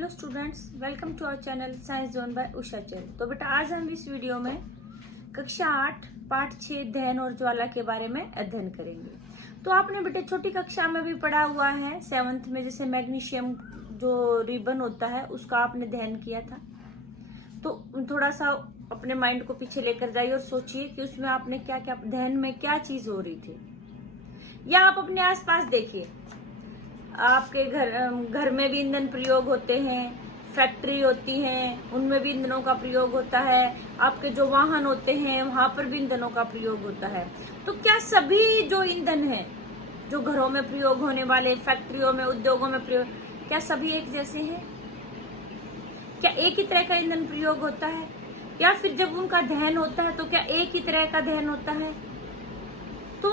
Hello students, welcome to our channel science zone by Usha Chain. तो बेटा आज हम इस वीडियो में कक्षा 8 पाठ 6 दहन और ज्वाला के बारे में अध्ययन करेंगे। तो आपने बेटे छोटी कक्षा में भी पढ़ा हुआ है 7th में, जैसे मैग्नीशियम जो रिबन होता है उसका आपने दहन किया था। तो थोड़ा सा अपने माइंड को पीछे लेकर जाइए और सोचिए कि उसमें आपने क्या क्या दहन में क्या चीज हो रही थी। या आप अपने आसपास देखिए, आपके घर में भी ईंधन प्रयोग होते हैं, फैक्ट्री होती हैं उनमें भी ईंधनों का प्रयोग होता है, आपके जो वाहन होते हैं वहां पर भी ईंधनों का प्रयोग होता है। तो क्या सभी जो ईंधन है जो घरों में प्रयोग होने वाले, फैक्ट्रियों में, उद्योगों में प्रयोग, क्या सभी एक जैसे हैं? क्या एक ही तरह का ईंधन प्रयोग होता है? या फिर जब उनका दहन होता है तो क्या एक ही तरह का दहन होता है? तो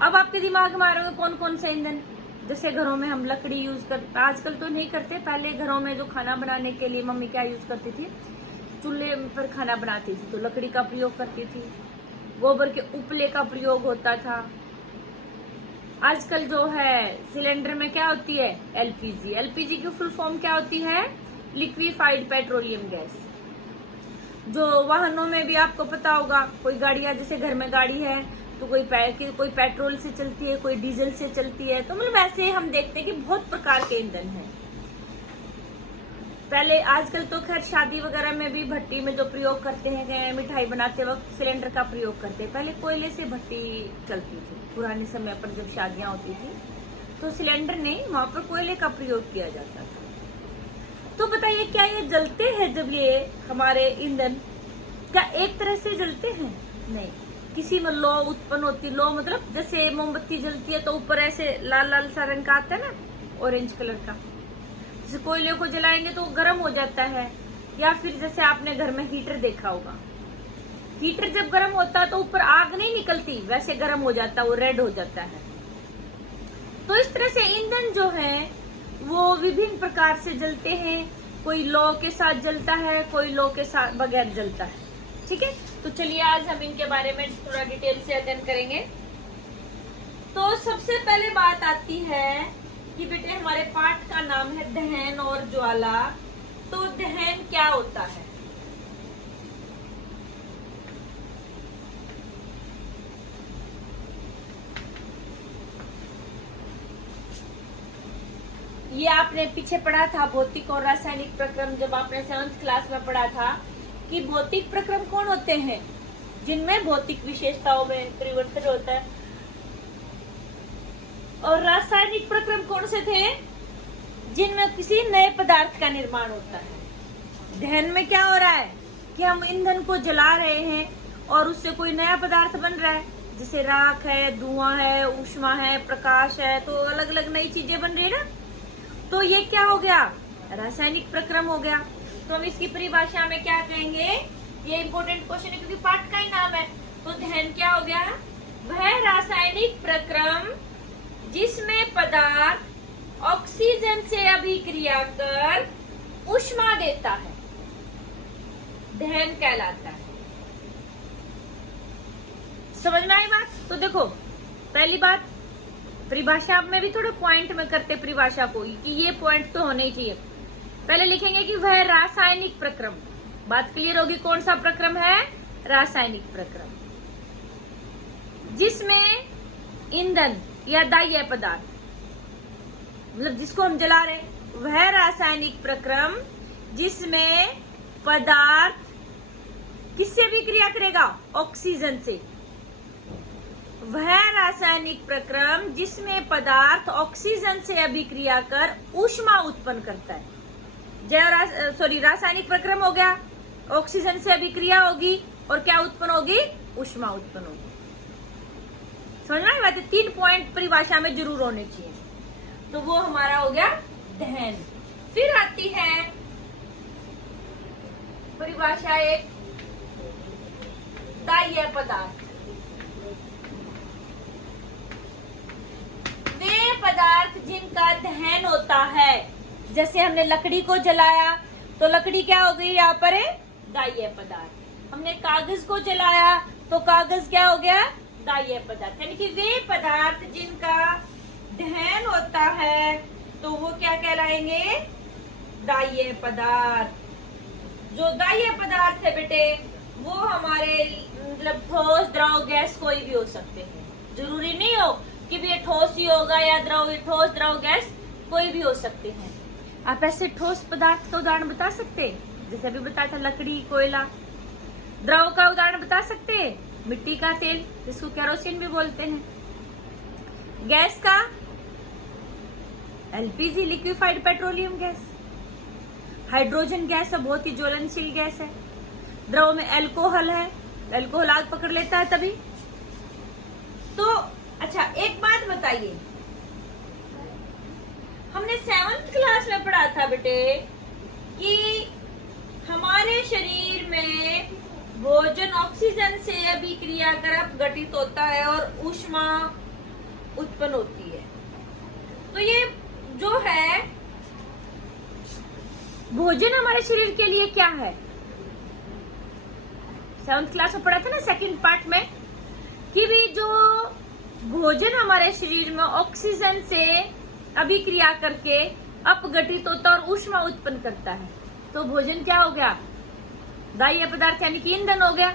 अब आपके दिमाग में आ रहे होंगे कौन कौन से ईंधन। जैसे घरों में हम लकड़ी यूज करते, आजकल तो नहीं करते, पहले घरों में जो खाना बनाने के लिए मम्मी क्या यूज करती थी, चूल्हे पर खाना बनाती थी तो लकड़ी का प्रयोग करती थी, गोबर के उपले का प्रयोग होता था। आजकल जो है सिलेंडर में क्या होती है, एलपीजी। एलपीजी की फुल फॉर्म क्या होती है, लिक्विफाइड पेट्रोलियम गैस। जो वाहनों में भी आपको पता होगा, कोई गाड़ियां, जैसे घर में गाड़ी है तो कोई पेट्रोल से चलती है, कोई डीजल से चलती है। तो मतलब ऐसे हम देखते हैं कि बहुत प्रकार के ईंधन हैं। पहले, आजकल तो खैर शादी वगैरह में भी भट्टी में जो प्रयोग करते हैं, मिठाई बनाते वक्त सिलेंडर का प्रयोग करते हैं। पहले कोयले से भट्टी चलती थी, पुराने समय पर जब शादियां होती थी तो सिलेंडर नहीं, वहां पर कोयले का प्रयोग किया जाता था। तो बताइए, क्या ये जलते हैं? जब ये हमारे ईंधन क्या एक तरह से जलते हैं? नहीं, किसी में लौ उत्पन्न होती। लौ मतलब जैसे मोमबत्ती जलती है तो ऊपर ऐसे लाल लाल सा रंग का आता है ना, ऑरेंज कलर का। जैसे कोयले को जलाएंगे तो गर्म हो जाता है। या फिर जैसे आपने घर में हीटर देखा होगा, हीटर जब गर्म होता है तो ऊपर आग नहीं निकलती, वैसे गर्म हो जाता है, वो रेड हो जाता है। तो इस तरह से ईंधन जो है वो विभिन्न प्रकार से जलते हैं। कोई लौ के साथ जलता है, कोई लौ के साथ बगैर जलता है। ठीक है, तो चलिए आज हम इनके बारे में थोड़ा डिटेल से अध्ययन करेंगे। तो सबसे पहले बात आती है कि बेटे हमारे पाठ का नाम है दहन और ज्वाला। तो दहन क्या होता है? ये आपने पीछे पढ़ा था भौतिक और रासायनिक प्रक्रम, जब आपने 7th क्लास में पढ़ा था कि भौतिक प्रक्रम कौन होते हैं, जिनमें भौतिक विशेषताओं में परिवर्तन होता है, और रासायनिक प्रक्रम कौन से थे, जिनमें किसी नए पदार्थ का निर्माण होता है। दहन में क्या हो रहा है कि हम ईंधन को जला रहे हैं और उससे कोई नया पदार्थ बन रहा है, जैसे राख है, धुआं है, ऊष्मा है, प्रकाश है, तो अलग अलग नई चीजें बन रही है ना। तो ये क्या हो गया, रासायनिक प्रक्रम हो गया। तो हम इसकी परिभाषा में क्या कहेंगे, ये इंपॉर्टेंट क्वेश्चन है क्योंकि पाठ का ही नाम है। तो दहन क्या हो गया, वह रासायनिक प्रक्रम जिसमें पदार्थ ऑक्सीजन से अभिक्रिया कर ऊष्मा देता है, दहन कहलाता है। समझ में आई बात? तो देखो, पहली बात, परिभाषा में भी थोड़ा पॉइंट में करते परिभाषा को कि ये पॉइंट तो होने ही चाहिए। पहले लिखेंगे कि वह रासायनिक प्रक्रम, बात क्लियर होगी कौन सा प्रक्रम है, रासायनिक प्रक्रम, जिसमें ईंधन या दाह्य पदार्थ, मतलब जिसको हम जला रहे, वह रासायनिक प्रक्रम जिसमें पदार्थ किससे भी क्रिया करेगा, ऑक्सीजन से। वह रासायनिक प्रक्रम जिसमें पदार्थ ऑक्सीजन से अभिक्रिया कर ऊष्मा उत्पन्न करता है। रासायनिक प्रक्रम हो गया, ऑक्सीजन से अभिक्रिया होगी और क्या उत्पन्न होगी, ऊष्मा उत्पन्न होगी। समझना है बात? 3 पॉइंट परिभाषा में जरूर होने चाहिए। तो वो हमारा हो गया दहन। फिर आती है परिभाषा एक, दाह्य पदार्थ। वे पदार्थ जिनका दहन होता है, जैसे हमने लकड़ी को जलाया तो लकड़ी क्या हो गई, यहाँ पर है दाह्य पदार्थ। हमने कागज को जलाया तो कागज क्या हो गया, दाह्य पदार्थ। यानी कि वे पदार्थ जिनका दहन होता है तो वो क्या कहलाएंगे, दाह्य पदार्थ। जो दाह्य पदार्थ है बेटे वो हमारे मतलब ठोस, द्रव, गैस कोई भी हो सकते हैं। जरूरी नहीं हो कि भी ये ठोस ही होगा या द्रव, ठोस, द्रव, गैस कोई भी हो सकते हैं। आप ऐसे ठोस पदार्थ का उदाहरण बता सकते हैं? जैसे अभी बताया था लकड़ी, कोयला। द्रव का उदाहरण बता सकते हैं? मिट्टी का तेल, जिसको केरोसिन भी बोलते हैं। गैस का LPG, liquefied petroleum gas. Hydrogen gas है, बहुत ही ज्वलनशील गैस है। द्रव में अल्कोहल है, अल्कोहल आग पकड़ लेता है तभी। तो अच्छा एक बात बताइए, हमने 7th क्लास में पढ़ा था बेटे कि हमारे शरीर में भोजन ऑक्सीजन से अभिक्रिया कर अपघटित होता है और ऊष्मा उत्पन्न होती है। तो ये जो है भोजन हमारे शरीर के लिए क्या है? 7th क्लास में पढ़ा था ना सेकंड पार्ट में कि भी जो भोजन हमारे शरीर में ऑक्सीजन से अभिक्रिया करके अपघटित होता और ऊष्मा उत्पन्न करता है। तो भोजन क्या हो गया? दाह्य पदार्थ यानी कि ईंधन हो गया।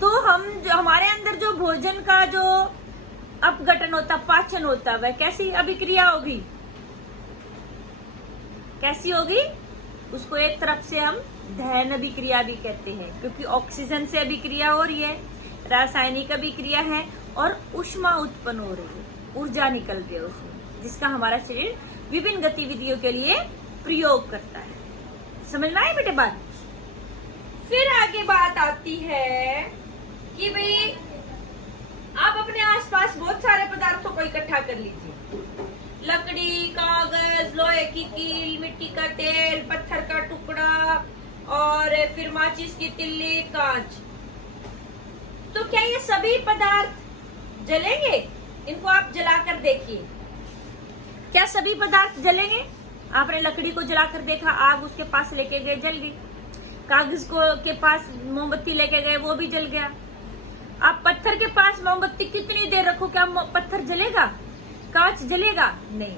तो हम जो हमारे अंदर जो भोजन का जो अपघटन होता, पाचन होता, वह कैसी अभिक्रिया होगी? कैसी होगी? उसको एक तरफ से हम दहन अभिक्रिया भी कहते हैं, क्योंकि ऑक्सीजन से अभिक्रिया हो रही है, रासायनिक अभिक्रिया है और ऊष्मा उत्पन्न हो रही है, ऊर्जा निकल रही है उसमें, जिसका हमारा शरीर विभिन्न गतिविधियों के लिए प्रयोग करता है। समझ में आए बेटे बात? फिर आगे बात आती है कि भाई आप अपने आसपास बहुत सारे पदार्थों को इकट्ठा कर लीजिए। लकड़ी, कागज, लोहे की कील, मिट्टी का तेल, पत्थर का टुकड़ा और फिर माचिस की तिल्ली, कांच। तो क्या ये सभी पदार्थ जलेंगे? इनको आप जलाकर देखिए, क्या सभी पदार्थ जलेंगे? आपने लकड़ी को जलाकर देखा, आग उसके पास लेके गए, जल गई। कागज को के पास मोमबत्ती लेके गए, वो भी जल गया। आप पत्थर के पास मोमबत्ती कितनी देर रखो, क्या पत्थर जलेगा? कांच जलेगा? नहीं।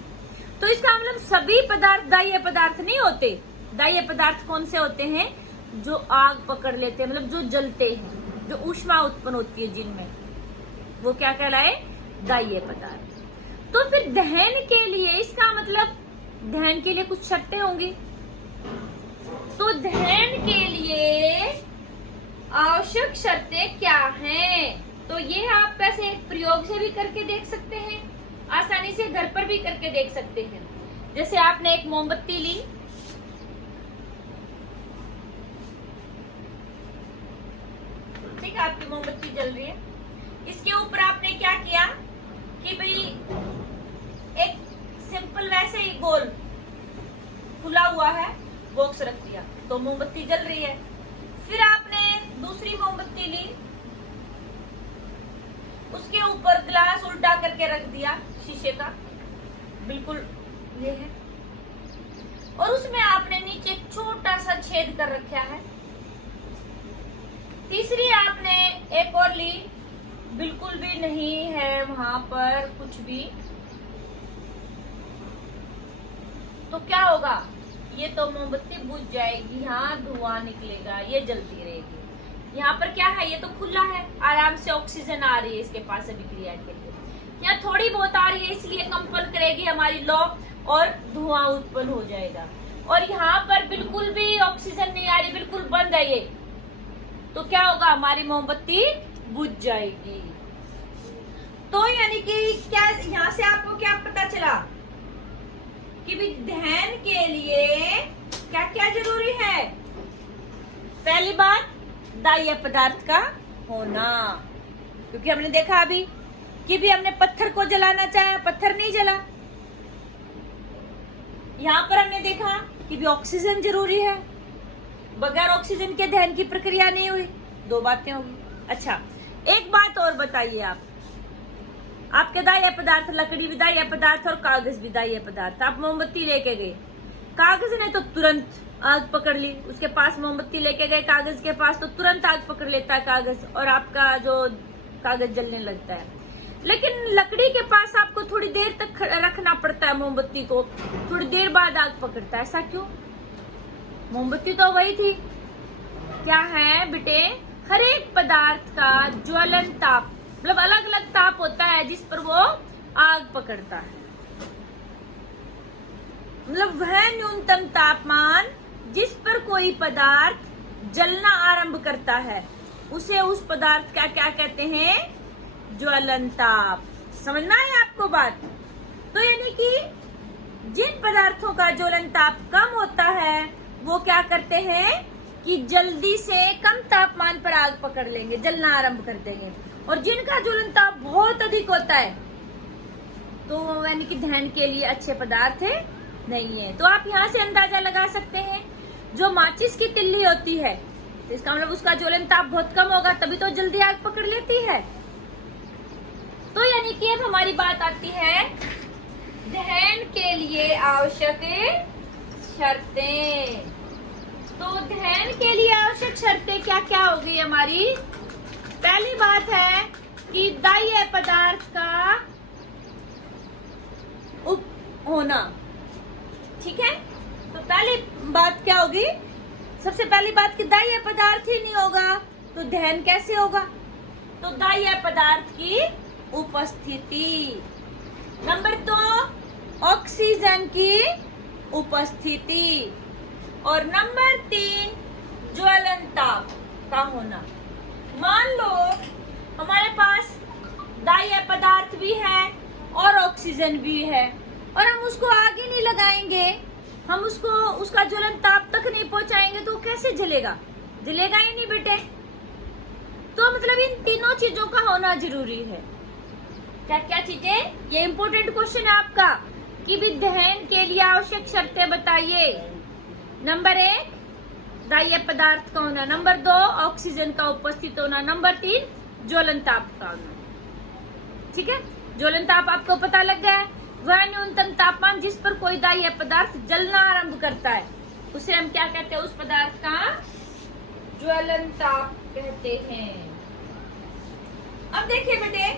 तो इसका मतलब सभी पदार्थ दाह्य पदार्थ नहीं होते। दाह्य पदार्थ कौन से होते हैं? जो आग पकड़ लेते हैं, मतलब जो जलते हैं, जो ऊष्मा उत्पन्न होती है जिनमें, वो क्या कहलाए? दाह्य पदार्थ। तो फिर दहन के लिए, इसका मतलब दहन के लिए कुछ शर्तें होंगी। तो दहन के लिए आवश्यक शर्तें क्या हैं? तो ये आप वैसे एक प्रयोग से भी करके देख सकते हैं, आसानी से घर पर भी करके देख सकते हैं। जैसे आपने एक मोमबत्ती ली, ठीक है, आपकी मोमबत्ती जल रही है। इसके ऊपर आपने क्या किया कि भाई एक सिंपल वैसे ही गोल खुला हुआ है बॉक्स रख दिया, तो मोमबत्ती जल रही है। फिर आपने दूसरी मोमबत्ती ली, उसके ऊपर ग्लास उल्टा करके रख दिया, शीशे का, बिल्कुल ये है, और उसमें आपने नीचे एक छोटा सा छेद कर रखा है। तीसरी आपने एक और ली, बिल्कुल भी नहीं है वहां पर कुछ भी, तो क्या होगा? ये तो मोमबत्ती बुझ जाएगी, यहाँ धुआं निकलेगा, ये जलती रहेगी। यहाँ पर क्या है? ये तो खुला है, आराम से ऑक्सीजन आ रही है इसके पास अभिक्रिया के लिए। यहाँ थोड़ी बहुत आ रही है, इसलिए कंपन करेगी हमारी लौ और धुआं उत्पन्न हो जाएगा। और यहाँ पर बिल्कुल भी ऑक्सीजन नहीं आ रही, बिल्कुल बंद है ये, तो क्या होगा? हमारी मोमबत्ती बुझ जाएगी। तो यानी कि क्या यहाँ से आपको क्या पता चला कि भी दहन के लिए क्या क्या जरूरी है? पहली बात, दाह्य पदार्थ का होना, क्योंकि हमने देखा अभी कि भी हमने पत्थर को जलाना चाहा, पत्थर नहीं जला। यहाँ पर हमने देखा कि भी ऑक्सीजन जरूरी है, बगैर ऑक्सीजन के दहन की प्रक्रिया नहीं हुई। दो बातें होगी। अच्छा, एक बात और बताइए, आपके दाह्य पदार्थ, लकड़ी भी दाह्य पदार्थ और कागज भी दाह्य पदार्थ। आप मोमबत्ती लेके गए, कागज ने तो तुरंत आग पकड़ ली, उसके पास मोमबत्ती लेके गए कागज के पास, तो तुरंत आग पकड़ लेता है कागज और आपका जो कागज जलने लगता है। लेकिन लकड़ी के पास आपको थोड़ी देर तक रखना पड़ता है मोमबत्ती को, थोड़ी देर बाद आग पकड़ता है। ऐसा क्यों? मोमबत्ती तो वही थी। क्या है बेटे, हर एक पदार्थ का ज्वलन ताप, मतलब अलग अलग ताप होता है जिस पर वो आग पकड़ता है। मतलब वह न्यूनतम तापमान जिस पर कोई पदार्थ जलना आरंभ करता है उसे उस पदार्थ का क्या कहते हैं? ज्वलन ताप। समझना है आपको बात? तो यानी कि जिन पदार्थों का ज्वलन ताप कम होता है वो क्या करते हैं कि जल्दी से कम तापमान पर आग पकड़ लेंगे, जलना आरंभ कर देंगे। और जिनका ज्वलन ताप बहुत अधिक होता है तो यानी कि दहन के लिए अच्छे पदार्थ नहीं है। तो आप यहाँ से अंदाजा लगा सकते हैं, जो माचिस की तिल्ली होती है तो इसका मतलब उसका ज्वलन ताप बहुत कम होगा, तभी तो जल्दी आग पकड़ लेती है। तो यानी कि अब हमारी बात आती है दहन के लिए आवश्यक शर्तें। तो दहन के लिए आवश्यक शर्तें क्या क्या होगी हमारी? पहली बात है कि दाह्य पदार्थ का होना। ठीक है, तो पहली बात क्या होगी? सबसे पहली बात कि दाह्य पदार्थ ही नहीं होगा तो दहन कैसे होगा? तो दाह्य पदार्थ की उपस्थिति। नंबर 2 ऑक्सीजन की उपस्थिति। और नंबर 3 ज्वलन ताप का होना। मान लो हमारे पास दाह्य पदार्थ भी है और ऑक्सीजन भी है और हम उसको आग ही नहीं लगाएंगे, हम उसको उसका ज्वलन ताप तक नहीं पहुंचाएंगे तो कैसे जलेगा? जलेगा ही नहीं बेटे। तो मतलब इन तीनों चीजों का होना जरूरी है। क्या क्या चीजें? ये इम्पोर्टेंट क्वेश्चन है आपका कि भी दहन के लिए आवश्यक शर्तें बताइए। नंबर 1 दाह्य पदार्थ का होना, नंबर 2 ऑक्सीजन का उपस्थित होना, नंबर 3 ज्वलन ताप का होना। ठीक है, ज्वलन ताप आपको पता लग गया है। वह न्यूनतम तापमान जिस पर कोई दाह्य पदार्थ जलना आरंभ करता है उसे हम क्या कहते हैं? उस पदार्थ का ज्वलन ताप कहते हैं। अब देखिए बेटे,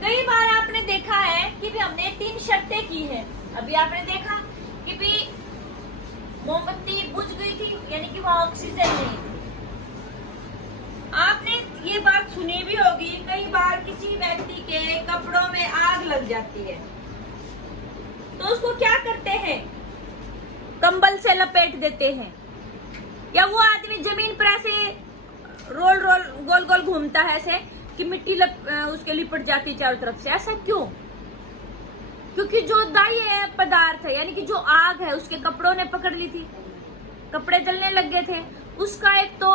कई बार आपने देखा है कि भी हमने 3 शर्तें की है। अभी आपने देखा कि भी मोमबत्ती बुझ गई थी, यानी कि वहाँ ऑक्सीजन नहीं थी। आपने ये बात सुनी भी होगी, कई बार किसी व्यक्ति के कपड़ों में आग लग जाती है तो उसको क्या करते हैं? कंबल से लपेट देते हैं, या वो आदमी जमीन पर ऐसे रोल गोल गोल घूमता है ऐसे कि मिट्टी उसके लिपट जाती है चारों तरफ से। ऐसा क्यों? क्योंकि जो दाह्य पदार्थ है यानी कि जो आग है उसके कपड़ों ने पकड़ ली थी, कपड़े जलने लग गए थे, उसका एक तो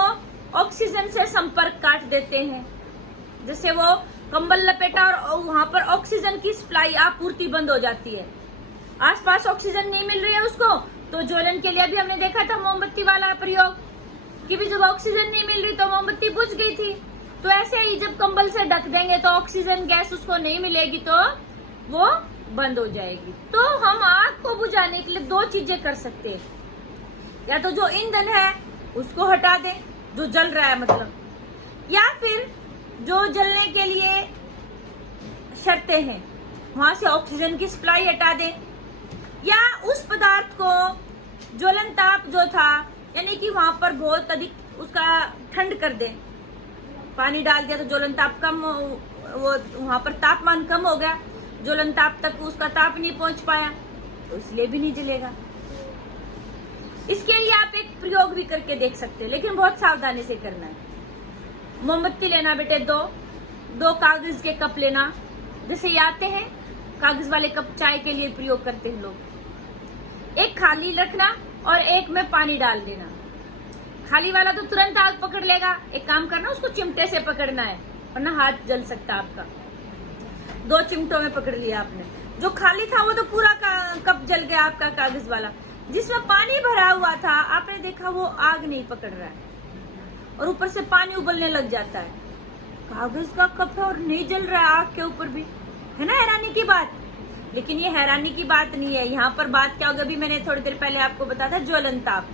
ऑक्सीजन से संपर्क काट देते हैं। जैसे वो कंबल लपेटा और वहां पर ऑक्सीजन की सप्लाई आपूर्ति बंद हो जाती है, आसपास ऑक्सीजन नहीं मिल रही है उसको। तो ज्वलन के लिए भी हमने देखा था मोमबत्ती वाला प्रयोग कि भी जब ऑक्सीजन नहीं मिल रही तो मोमबत्ती बुझ गई थी। तो ऐसे ही जब कंबल से ढक देंगे तो ऑक्सीजन गैस उसको नहीं मिलेगी तो वो बंद हो जाएगी। तो हम आग को बुझाने के लिए 2 चीजें कर सकते हैं, या तो जो ईंधन है उसको हटा दें जो जल रहा है मतलब, या फिर जो जलने के लिए शर्तें हैं वहां से ऑक्सीजन की सप्लाई हटा दें, या उस पदार्थ को ज्वलन ताप जो था यानी कि वहां पर बहुत अधिक उसका ठंड कर दें। पानी डाल दिया तो ज्वलन ताप कम, वो वहां पर तापमान कम हो गया, ज्वलन ताप तक उसका ताप नहीं पहुंच पाया तो इसलिए भी नहीं जलेगा। इसके लिए आप एक प्रयोग भी करके देख सकते हैं, लेकिन बहुत सावधानी से करना है। मोमबत्ती लेना बेटे, दो कागज के कप लेना, जैसे ये आते हैं कागज वाले कप चाय के लिए प्रयोग करते हैं लोग। एक खाली रखना और एक में पानी डाल देना। खाली वाला तो तुरंत आग पकड़ लेगा, एक काम करना उसको चिमटे से पकड़ना है वरना हाथ जल सकता है आपका। 2 चिमटों में पकड़ लिया आपने, जो खाली था वो तो पूरा कप जल गया आपका कागज वाला। जिसमें पानी भरा हुआ था आपने देखा वो आग नहीं पकड़ रहा है और ऊपर से पानी उबलने लग जाता है। कागज का कप है और नहीं जल रहा है आग के ऊपर भी, है ना हैरानी की बात। लेकिन ये हैरानी की बात नहीं है, यहाँ पर बात क्या होगी, अभी मैंने थोड़ी देर पहले आपको बताया था ज्वलन ताप,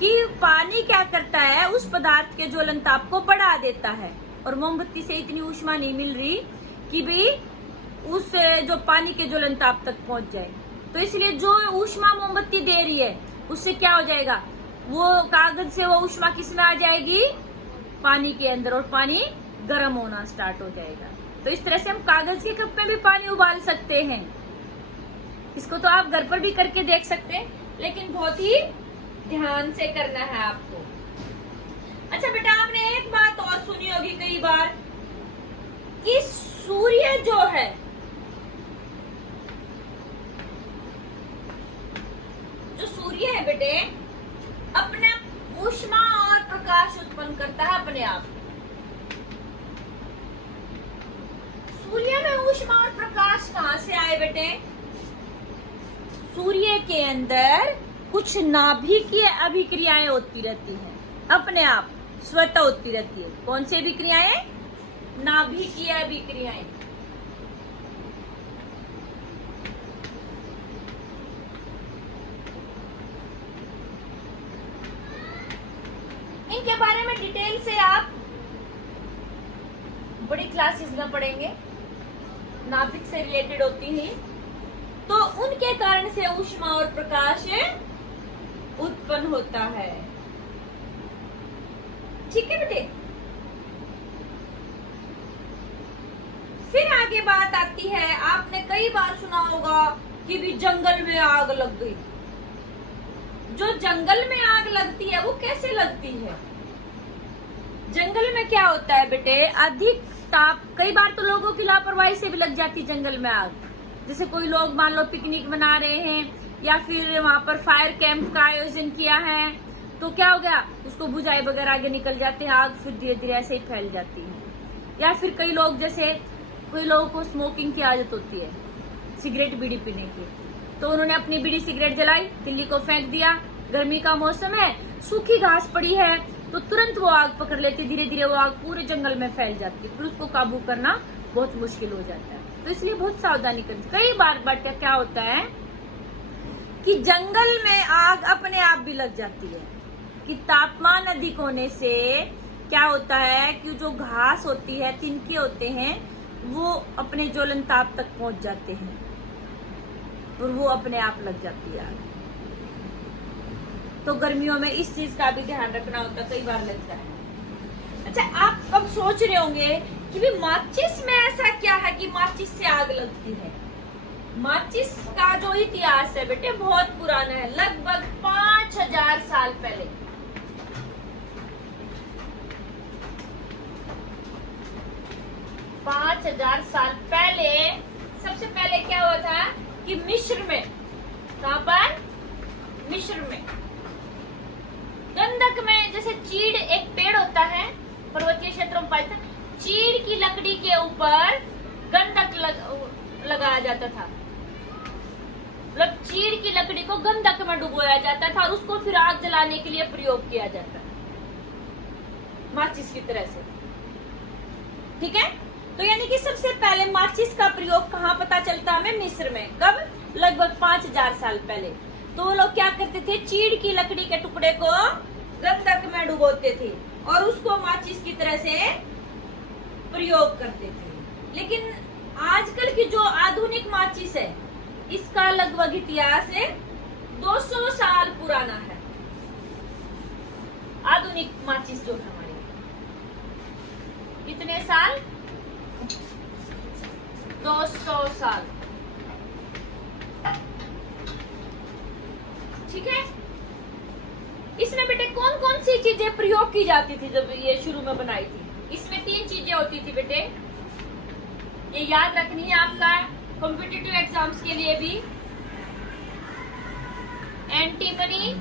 कि पानी क्या करता है उस पदार्थ के ज्वलन ताप को बढ़ा देता है। और मोमबत्ती से इतनी ऊष्मा नहीं मिल रही कि भी उस जो पानी के ज्वलन ताप तक पहुंच जाए। तो इसलिए जो ऊष्मा मोमबत्ती दे रही है उससे क्या हो जाएगा, वो कागज से वो ऊष्मा किस में आ जाएगी, पानी के अंदर, और पानी गर्म होना स्टार्ट हो जाएगा। तो इस तरह से हम कागज के कप में भी पानी उबाल सकते हैं। इसको तो आप घर पर भी करके देख सकते हैं, लेकिन बहुत ही ध्यान से करना है आपको। अच्छा बेटा, आपने एक बात और सुनी होगी कई बार कि सूर्य जो है सूर्य है बेटे, अपने ऊष्मा और प्रकाश उत्पन्न करता है अपने आप। सूर्य में ऊष्मा और प्रकाश कहाँ से आए बेटे? सूर्य के अंदर कुछ नाभिकीय अभिक्रियाएं होती रहती हैं, अपने आप स्वतः होती रहती है। कौन सी अभिक्रियाएं? नाभिकीय अभिक्रियाएं। इनके बारे में डिटेल से आप बड़ी क्लासेस में पढ़ेंगे, नाभिक से रिलेटेड होती हैं। तो उनके कारण से ऊष्मा और प्रकाश उत्पन्न होता है। ठीक है बेटे। फिर आगे बात आती है, आपने कई बार सुना होगा कि भी जंगल में आग लग गई। जो जंगल में आग लगती है वो कैसे लगती है? जंगल में क्या होता है बेटे, अधिक ताप, कई बार तो लोगों की लापरवाही से भी लग जाती है जंगल में आग। जैसे कोई लोग मान लो पिकनिक मना रहे हैं या फिर वहां पर फायर कैंप का आयोजन किया है, तो क्या हो गया, उसको बुझाए बगैर आगे निकल जाते हैं, आग फिर धीरे धीरे ऐसे ही फैल जाती है। या फिर कई लोग, जैसे कोई लोगों को स्मोकिंग की आदत होती है, सिगरेट बीड़ी पीने की, तो उन्होंने अपनी बीड़ी सिगरेट जलाई, तिल्ली को फेंक दिया, गर्मी का मौसम है, सूखी घास पड़ी है, तो तुरंत वो आग पकड़ लेती, धीरे धीरे वो आग पूरे जंगल में फैल जाती है, फिर उसको काबू करना बहुत मुश्किल हो जाता है। तो इसलिए बहुत सावधानी करनी। कई बार बट क्या होता है कि जंगल में आग अपने आप भी लग जाती है, कि तापमान अधिक होने से क्या होता है कि जो घास होती है, तिनके होते हैं, वो अपने ज्वलन ताप तक पहुंच जाते हैं और वो अपने आप लग जाती है आग। तो गर्मियों में इस चीज का भी ध्यान रखना होता है, कई बार लगता है। अच्छा, आप अब सोच रहे होंगे कि भी माचिस में ऐसा क्या है कि माचिस से आग लगती है? माचिस का जो इतिहास है बेटे बहुत पुराना है, लगभग 5000 साल पहले। पांच 5000 साल पहले सबसे पहले क्या हुआ था कि मिस्र में, कहां पर? मिस्र में गंधक में, जैसे चीड़ एक पेड़ होता है पर्वतीय क्षेत्रों में पाया था, चीड़ की लकड़ी के ऊपर गंधक लगाया जाता था। मतलब चीड़ की लकड़ी को गंधक में डुबोया जाता था और उसको फिर आग जलाने के लिए प्रयोग किया जाता है, माचिस की तरह से। ठीक है, तो यानी कि सबसे पहले माचिस का प्रयोग कहाँ पता चलता हमें? मिस्र में। कब? लगभग 5000 साल पहले। तो वो लोग क्या करते थे, चीड़ की लकड़ी के टुकड़े को गंधक में डुबोते थे और उसको माचिस की तरह से प्रयोग करते थे। लेकिन आजकल की जो आधुनिक माचिस है, इसका लगभग इतिहास है 200 साल पुराना है। आधुनिक माचिस जो है हमारी, कितने साल? 200 साल। ठीक है, इसमें बेटे कौन कौन सी चीजें प्रयोग की जाती थी जब ये शुरू में बनाई थी? इसमें 3 चीजें होती थी बेटे, ये याद रखनी है आपका कॉम्पिटिटिव एग्जाम्स के लिए भी। एंटीमनी,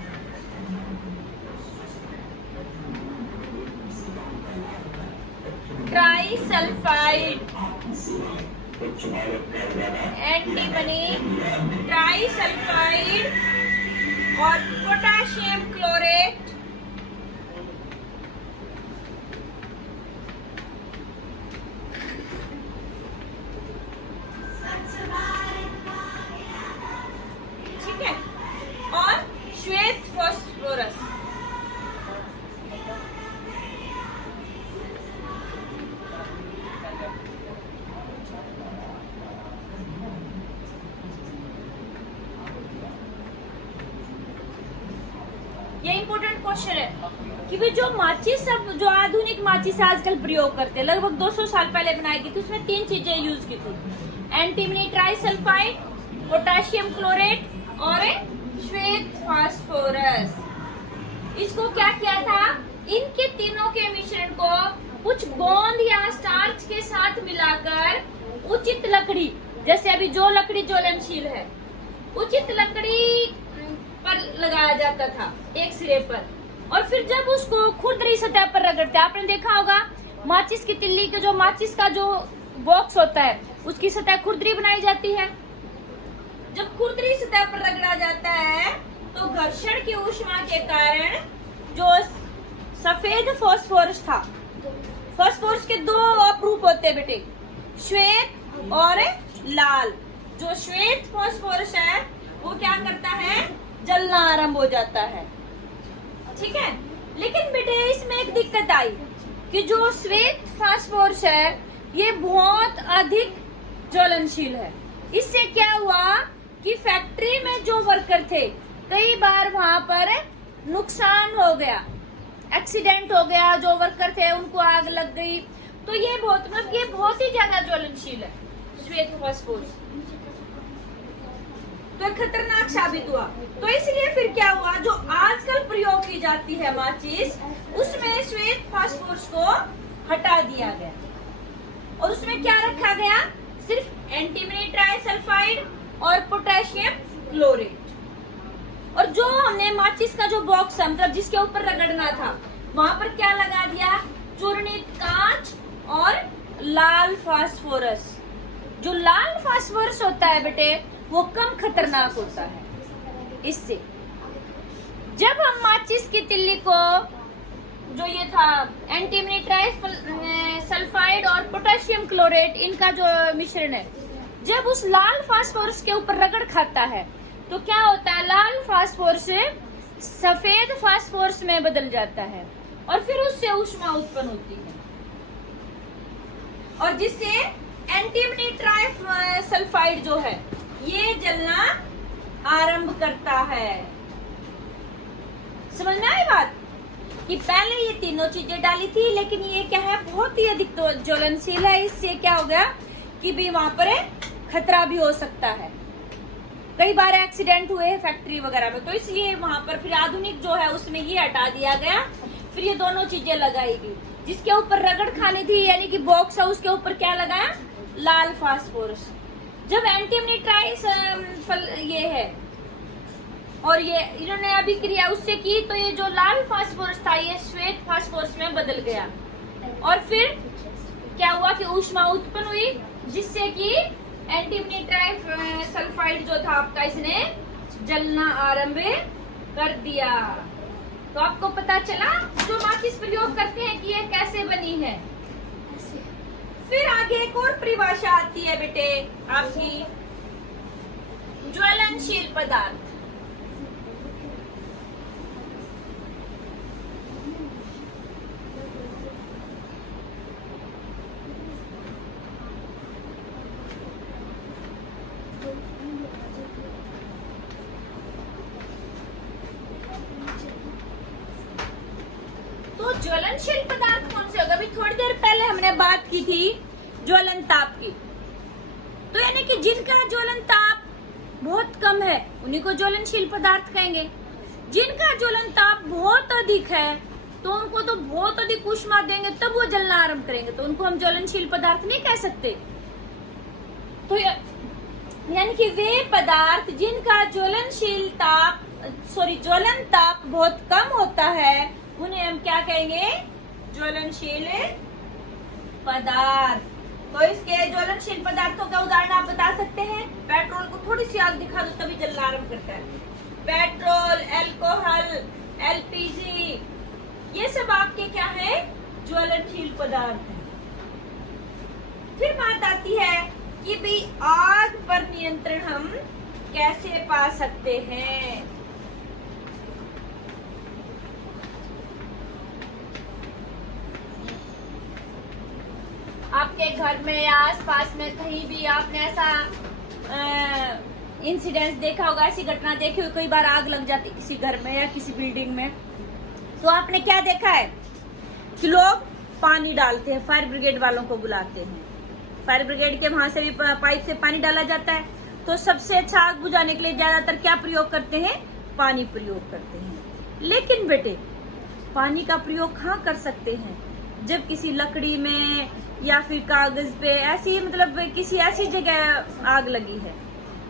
ट्राइसल्फाइड, एंटीमनी, ट्राइसल्फाइड और पोटाशियम क्लोरेट। ठीक है, और श्वेत फास्फोरस। ये इंपॉर्टेंट क्वेश्चन है कि भी जो माचिस, अब जो आधुनिक माचिस आजकल प्रयोग करते हैं, लगभग 200 साल पहले बनाई गई थी, उसमें 3 चीजें यूज की थी, एंटीमनी ट्राइसल्फाइड, पोटेशियम क्लोरेट और श्वेत फास्फोरस। इसको क्या किया था, इनके तीनों के मिश्रण को कुछ गोंद या स्टार्च के साथ मिलाकर उचित लकड़ी, जैसे अभी जो लकड़ी ज्वलनशील है, उचित लकड़ी पर लगाया जाता था एक सिरे पर, और फिर जब उसको खुरदरी सतह पर रगड़ते, आपने देखा होगा माचिस की तिल्ली के जो माचिस का जो बॉक्स होता है उसकी सतह खुरदरी बनाई जाती है। जब खुरदरी सतह पर रगड़ा जाता है तो घर्षण की ऊष्मा के कारण जो सफेद फास्फोरस था, फास्फोरस के 2 अपरूप होते हैं बेटे, श्वेत और लाल। जो श्वेत फास्फोरस है वो क्या करता है, जलना आरंभ हो जाता है, ठीक है। लेकिन बेटे इसमें एक दिक्कत आई कि जो श्वेत फास्फोरस है ये बहुत अधिक ज्वलनशील है। इससे क्या हुआ कि फैक्ट्री में जो वर्कर थे, कई बार वहां पर नुकसान हो गया, एक्सीडेंट हो गया, जो वर्कर थे उनको आग लग गई, तो ये बहुत ही ज्यादा ज्वलनशील है श्वेत फास्फोरस, तो खतरनाक साबित हुआ। तो इसलिए फिर क्या हुआ, जो आजकल प्रयोग की जाती है माचिस, उसमें श्वेत फास्फोरस को हटा दिया गया और उसमें क्या रखा गया, सिर्फ एंटीमनी ट्राइसल्फाइड और पोटेशियम क्लोरेट। और जो हमने माचिस का जो बॉक्स है, मतलब जिसके ऊपर रगड़ना था, वहां पर क्या लगा दिया, चूर्णित कांच और लाल फास्फोरस। जो लाल फास्फोरस होता है बेटे वो कम खतरनाक होता है। इससे जब हम माचिस की तिल्ली को, जो ये था एंटीमनी ट्राइसल्फाइड और पोटेशियम क्लोरेट, इनका जो मिश्रण है, जब उस लाल फास्फोरस के ऊपर रगड़ खाता है तो क्या होता है, लाल फास्फोरस सफेद फास्फोरस में बदल जाता है और फिर उससे ऊष्मा उत्पन्न होती है और जिससे एंटीमनी ट्राइसल्फाइड जो है ये जलना आरंभ करता है। समझ में आई बात कि पहले ये तीनों चीजें डाली थी, लेकिन ये क्या है, बहुत ही अधिक ज्वलनशील है। इससे क्या हो गया कि भी वहां पर खतरा भी हो सकता है, कई बार एक्सीडेंट हुए हैं फैक्ट्री वगैरह में, तो इसलिए वहां पर फिर आधुनिक जो है उसमें ये हटा दिया गया, फिर ये दोनों चीजें लगाई गई। जिसके ऊपर रगड़ खानी थी यानी कि बॉक्स है, उसके ऊपर क्या लगाया, लाल फास्फोरस। जब एंटीमनी ट्राइस ये है और ये इन्होंने अभी क्रिया उससे की, तो ये जो लाल फास्फोरस था ये श्वेत फास्फोरस में बदल गया और फिर क्या हुआ कि ऊष्मा उत्पन्न हुई, जिससे कि एंटीमनी ट्राइसल्फाइड जो था आपका, इसने जलना आरंभ कर दिया। तो आपको पता चला जो माचिस प्रयोग करते हैं कि ये कैसे बनी है। फिर आगे एक और परिभाषा आती है बेटे आपकी, ज्वलनशील पदार्थ। तो ज्वलनशील पदार्थ कौन से होगा, अभी थोड़ी देर पहले हमने बात की थी ज्वलन ताप की, तो यानी कि जिनका ज्वलन ताप बहुत कम है उन्हीं को ज्वलनशील पदार्थ कहेंगे। जिनका ज्वलन ताप बहुत अधिक है तो उनको तो बहुत अधिक ऊष्मा देंगे तब वो जलना आरंभ करेंगे, तो उनको हम ज्वलनशील पदार्थ नहीं कह सकते। तो यानी कि वे पदार्थ जिनका ज्वलन ताप बहुत कम होता है उन्हें हम क्या कहेंगे, ज्वलनशील पदार्थ। तो इसके ज्वलनशील पदार्थों का उदाहरण आप बता सकते हैं, पेट्रोल को थोड़ी सी आग दिखा दो तभी जलना आरंभ करता है, पेट्रोल, अल्कोहल, एलपीजी, ये सब आपके क्या है, ज्वलनशील पदार्थ है। फिर बात आती है कि भाई आग पर नियंत्रण हम कैसे पा सकते हैं। आपके घर में या आसपास में कहीं भी आपने ऐसा इंसिडेंट देखा होगा, ऐसी घटना देखी हुई, कई बार आग लग जाती किसी घर में या किसी बिल्डिंग में, तो आपने क्या देखा है कि लोग पानी डालते हैं, फायर ब्रिगेड वालों को बुलाते हैं, फायर ब्रिगेड के वहां से भी पाइप से पानी डाला जाता है। तो सबसे अच्छा आग बुझाने के लिए ज्यादातर क्या प्रयोग करते हैं? पानी प्रयोग करते हैं। लेकिन बेटे पानी का प्रयोग कहाँ कर सकते हैं? जब किसी लकड़ी में या फिर कागज पे ऐसी, मतलब किसी ऐसी जगह आग लगी है,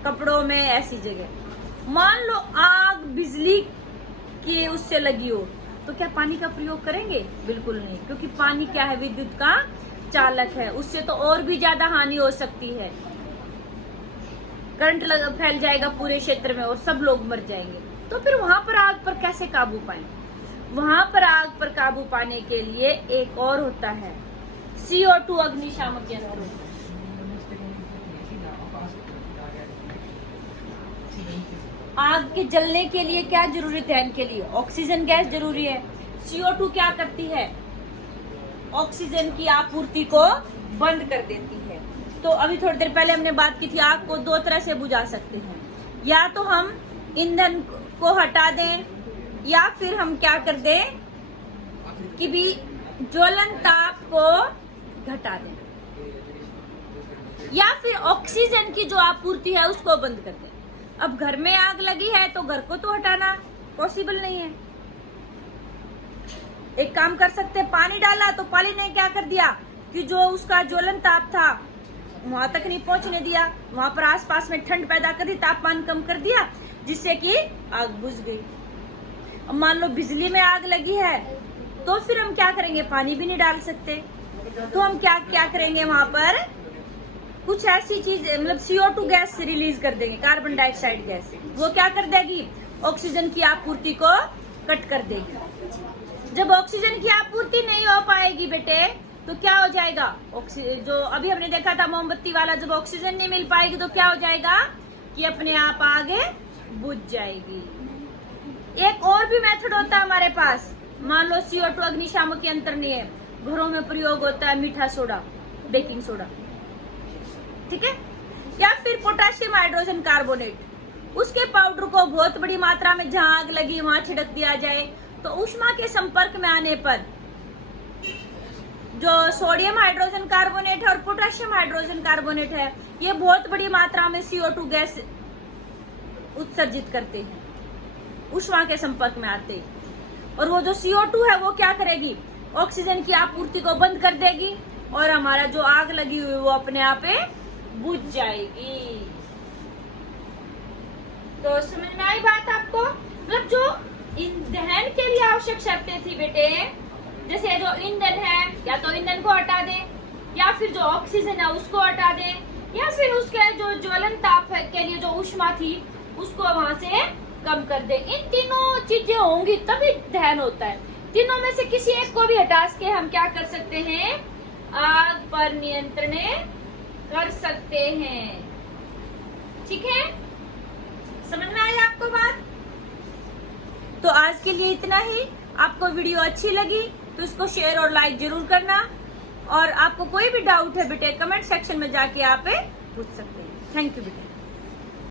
कपड़ों में, ऐसी जगह मान लो आग बिजली की उससे लगी हो, तो क्या पानी का प्रयोग करेंगे? बिल्कुल नहीं, क्योंकि पानी क्या है? विद्युत का चालक है, उससे तो और भी ज्यादा हानि हो सकती है। करंट फैल जाएगा पूरे क्षेत्र में और सब लोग मर जाएंगे। तो फिर वहां पर आग पर कैसे काबू पाएं? वहां पर आग पर काबू पाने के लिए एक और होता है, CO2 अग्निशामक यंत्र। आग के जलने के लिए क्या जरूरी है? दहन के लिए ऑक्सीजन गैस जरूरी है। CO2 क्या करती है? ऑक्सीजन की आपूर्ति को बंद कर देती है। तो अभी थोड़ी देर पहले हमने बात की थी, आग को दो तरह से बुझा सकते हैं, या तो हम ईंधन को हटा दें, या फिर हम क्या कर दें कि भी ज्वलन ताप को घटा दें, या फिर ऑक्सीजन की जो आपूर्ति है उसको बंद कर दें। अब घर में आग लगी है तो घर को तो हटाना पॉसिबल नहीं है। एक काम कर सकते, पानी डाला तो पानी ने क्या कर दिया कि जो उसका ज्वलन ताप था वहां तक नहीं पहुंचने दिया, वहां पर आसपास में ठंड पैदा कर दी, तापमान कम कर दिया, जिससे कि आग बुझ गई। अब मान लो बिजली में आग लगी है, तो फिर हम क्या करेंगे? पानी भी नहीं डाल सकते, तो हम क्या करेंगे? वहां पर कुछ ऐसी चीज, मतलब CO2 गैस रिलीज कर देंगे, कार्बन डाइऑक्साइड गैस। वो क्या कर देगी? ऑक्सीजन की आपूर्ति को कट कर देगी। जब ऑक्सीजन की आपूर्ति नहीं हो पाएगी बेटे, तो क्या हो जाएगा? जो अभी हमने देखा था मोमबत्ती वाला, जब ऑक्सीजन नहीं मिल पाएगी तो क्या हो जाएगा कि अपने आप आगे बुझ जाएगी। एक और भी मेथड होता है हमारे पास, मान लो CO2 अग्निशामक यंत्र नहीं है, घरों में प्रयोग होता है मीठा सोडा, बेकिंग सोडा, ठीक है, या फिर पोटेशियम हाइड्रोजन कार्बोनेट, उसके पाउडर को बहुत बड़ी मात्रा में जहां आग लगी वहां छिड़क दिया जाए, तो ऊष्मा के संपर्क में आने पर जो सोडियम हाइड्रोजन कार्बोनेट है और पोटेशियम हाइड्रोजन कार्बोनेट है, ये बहुत बड़ी मात्रा में CO2 गैस उत्सर्जित करते हैं ऊष्मा के संपर्क में आते ही। और वो जो CO2 है वो क्या करेगी? ऑक्सीजन की आपूर्ति को बंद कर देगी और हमारा जो आग लगी हुई वो अपने आप बुझ जाएगी। तो समझ में आई बात आपको? मतलब जो दहन के लिए आवश्यक शर्तें थी बेटे, जैसे जो ईंधन है, या तो ईंधन को हटा दें, या फिर जो ऑक्सीजन है उसको हटा दें, या फिर उसके जो ज्वलन ताप के लिए जो ऊष्मा थी उसको वहां से कम कर दें। इन तीनों चीजें होंगी तभी दहन होता है। तीनों में से किसी एक को भी हटा के हम क्या कर सकते हैं? आग पर नियंत्रण कर सकते हैं। ठीक है, समझ में आई आपको बात? तो आज के लिए इतना ही। आपको वीडियो अच्छी लगी तो इसको शेयर और लाइक जरूर करना, और आपको कोई भी डाउट है बेटे कमेंट सेक्शन में जाके आप पूछ सकते हैं। थैंक यू बेटे।